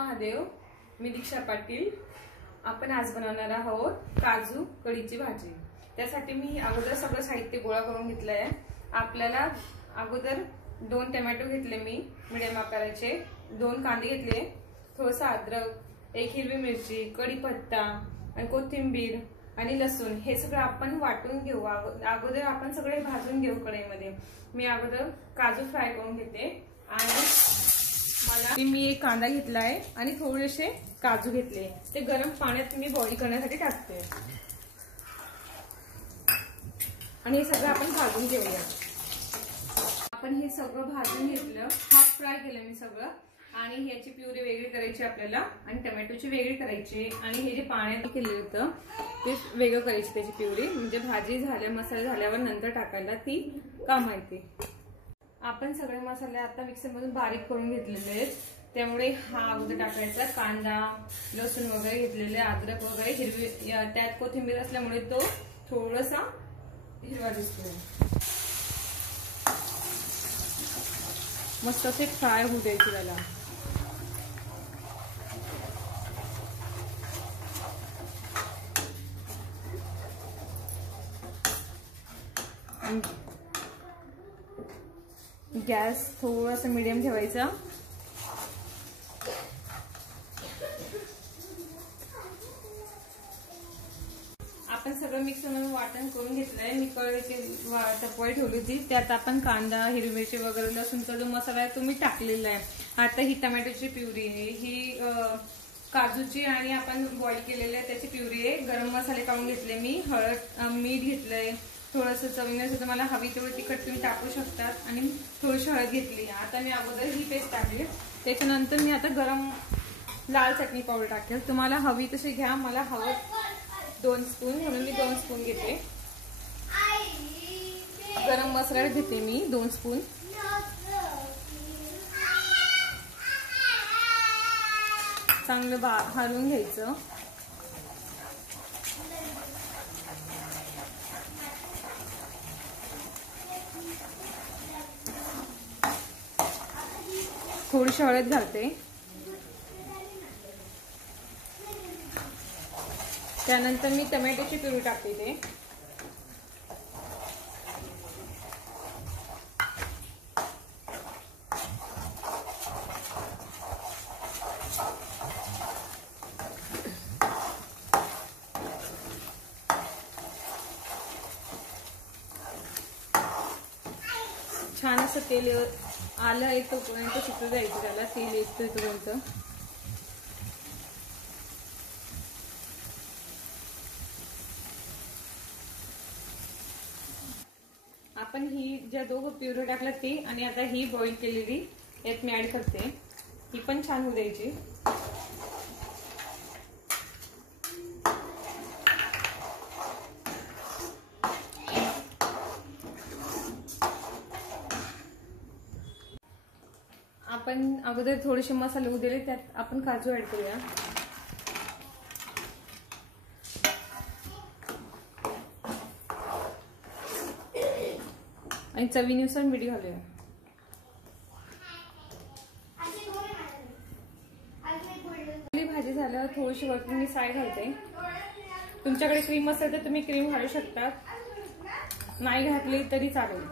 महादेव। मी दीक्षा पाटील। आपण आज बनवणार आहोत काजू कढीची भाजी। त्यासाठी मी अगोदर सगळं साहित्य गोळा करून घेतलं आहे। आपल्याला अगोदर 2 टोमॅटो घेतले मी मीडियम आकाराचे, 2 कांदे घेतले, थोडंसं अद्रक, 1 हिरवी मिरची, कढीपत्ता आणि कोथिंबीर आणि लसूण हे सगळं आपण वाटून घेऊ। अगोदर आपण सगळे भाजून घेऊ कढईमध्ये। मी अगोदर काजू फ्राय करून घेते आणि मी एक कांदा घेतलाय आणि थोडेसे काजू घेतले, ते गरम पाण्यात मी बॉईल करण्यासाठी टाकते आणि हे सगळं आपण भाजून घेऊया। आपण हे सगळं भाजून घेतलं, हाफ फ्राय केलं मी सगळं आणि ह्याची प्युरी वेगळी करायची आपल्याला आणि टोमॅटोची वेगळी करायची आणि हे जे पाण्यात केलेलं होतं ते वेगळं करायची त्याची प्युरी, म्हणजे भाजी झाल्या मसाला झाल्यावर नंतर टाकायला ती काम येते। आपण सगळे मसाले आता मिक्सर मधून बारीक करून घेतलेले आहेत, त्यामुळे हा अगोदर टाकायचा कांदा, लसूण वगैरे घेतलेले, अद्रक वगैरे, हिरवी त्यात कोथिंबीर असल्यामुळे तो थोडासा हिरवा दिसतोय। मस्त असे फ्राय होऊ द्यायचे त्याला। गॅस थोडासा मीडियम ठेवायचा। आपण सगळं मिक्सर मध्ये वाटण करून घेतलंय। मी कढईची टपवाई ठेवली होती, त्यात आपण कांदा, हिरवी मिरची वगैरे लसूणचा जो मसाला आहे तो मी टाकलेला आहे। आता ही टोमॅटोची प्युरी आहे, ही काजूची आणि आपण बॉईल केलेले त्याची प्युरी आहे। गरम मसाले काढून घेतले मी, हळद, मीठ घेतलंय, थोडंसं चवीनुसार मला हवी तेवढी तिखट तुम्ही टाकू शकतात आणि थोडीशी हळद घेतली। आता मी अगोदर ही पेस्ट टाकली, त्याच्यानंतर मी आता गरम लाल चटणी पावडर टाकेल, तुम्हाला हवी तशी घ्या। मला हवं 2 स्पून म्हणून मी 2 स्पून घेते। गरम मसाला घेते मी 2 स्पून। चांगलं हलवून घ्यायचं। थोडीशी हळद घालते, त्यानंतर मी टोमॅटोची प्युरी टाकते ते। छान असं तेल आलं येतोपर्यंत सुटू द्यायचं त्याला, तेल येतो तोपर्यंत। आपण ही ज्या 2 प्युरी टाकल्या ती आणि आता ही बॉईल केलेली यात मी ऍड करते, ही पण छान होऊ द्यायची। आपण अगोदर थोडेसे मसाले उरलेले त्यात आपण काजू ऍड करूया आणि चवीनुसार मीठ घालूया। भाजी झाल्यावर थोडीशी वरतून मी साय घालते। तुमच्याकडे क्रीम असेल तर तुम्ही क्रीम घालू शकता, नाही घातली तरी चालेल।